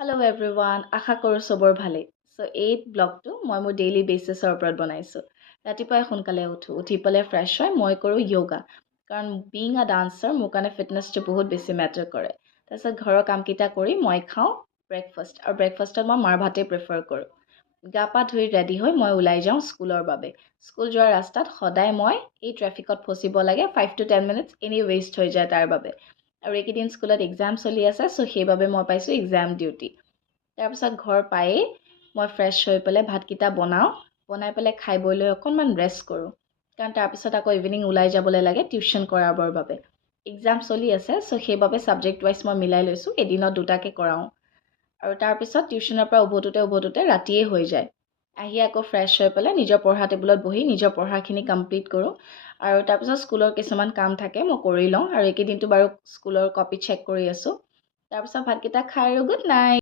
Hello everyone, আশা কৰোঁ চবৰ ভালেই। এই ব্লগটো মই মোৰ ডেইলি বেচিছৰ ওপৰত বনাইছোঁ। ৰাতিপুৱাই সোনকালে উঠি পেলাই ফ্ৰেছ হয় মই কৰোঁ য়োগা। কাৰণ বিং আ ডান্সাৰ মোৰ কাৰণে ফিটনেছটো বহুত বেছি মেটাৰ কৰে। তাৰপিছত ঘৰৰ কামকেইটা কৰি মই খাওঁ ব্ৰেকফাষ্ট আৰু ব্ৰেকফাষ্টত মই মাৰ ভাতেই প্ৰিফাৰ কৰোঁ। গা পা ধুই ৰেডি হৈ মই ওলাই যাওঁ স্কুলৰ বাবে। স্কুল যোৱাৰ ৰাস্তাত সদায় মই এই ট্ৰেফিকত ফচিব লাগে 5 to 10 মিনিটছ এনেই ৱেষ্ট হৈ যায় তাৰ বাবে। আৰু এইকেইদিন স্কুলত এক্সাম চলি আছে সেইবাবে মই পাইছোঁ এক্সাম ডিউটি। তাৰপিছত ঘৰ পায়েই মই ফ্ৰেছ হৈ পেলাই ভাতকেইটা বনাই পেলাই খাই বৈ লৈ অকণমান ৰেষ্ট কৰোঁ। কাৰণ তাৰপিছত আকৌ ইভিনিং ওলাই যাবলৈ লাগে টিউশ্যন কৰাবৰ বাবে। এক্সাম চলি আছে সেইবাবে ছাবজেক্ট ৱাইজ মই মিলাই লৈছোঁ এদিনত দুটাকৈ কৰাওঁ। আৰু তাৰপিছত টিউশ্যনৰ পৰা উভতোতে ৰাতিয়ে হৈ যায়। আহি আকৌ ফ্ৰেছ হৈ পেলাই নিজৰ পঢ়া টেবুলত বহি নিজৰ পঢ়াখিনি কমপ্লিট কৰোঁ। আৰু তাৰপিছত স্কুলৰ কিছুমান কাম থাকে মই কৰি লওঁ আৰু এইকেইদিনটো বাৰু স্কুলৰ কপি চেক কৰি আছোঁ। তাৰপিছত ভাতকেইটা খাই আৰু গুড নাইট।